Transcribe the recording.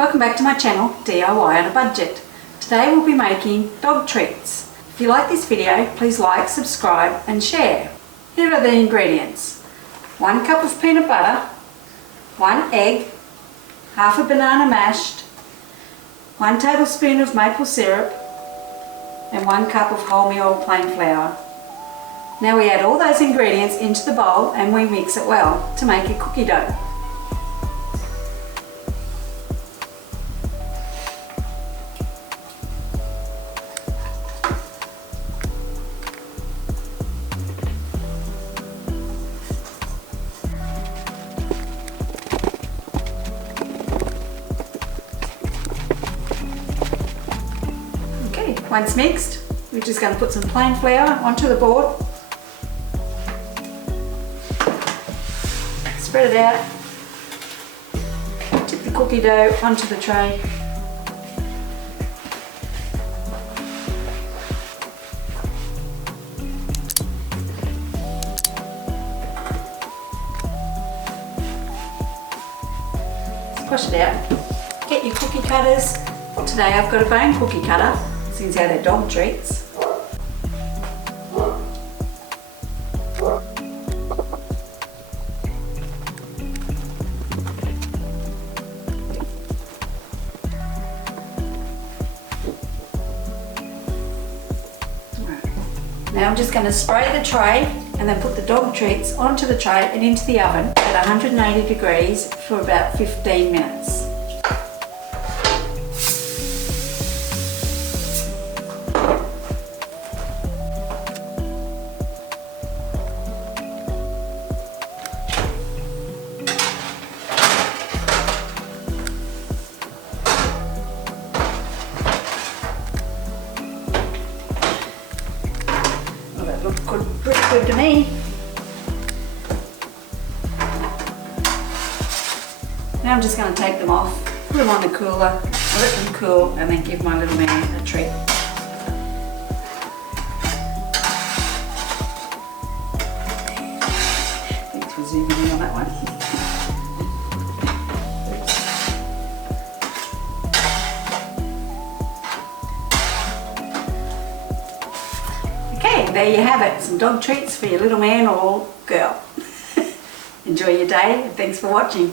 Welcome back to my channel, DIY on a Budget. Today we'll be making dog treats. If you like this video, please like, subscribe and share. Here are the ingredients. 1 cup of peanut butter, 1 egg, half a banana mashed, 1 tablespoon of maple syrup and 1 cup of wholemeal plain flour. Now we add all those ingredients into the bowl and we mix it well to make a cookie dough. Okay, once mixed, we're just going to put some plain flour onto the board. Spread it out, tip the cookie dough onto the tray. Squash it out. Get your cookie cutters. Today I've got a bone cookie cutter, since they're dog treats. Now I'm just going to spray the tray and then put the dog treats onto the tray and into the oven at 180 degrees for about 15 minutes. Looks pretty good to me. Now I'm just going to take them off, put them on the cooler, let them cool and then give my little man a treat. Thanks for zooming in on that one. Okay, there you have it, some dog treats for your little man or girl. Enjoy your day and thanks for watching.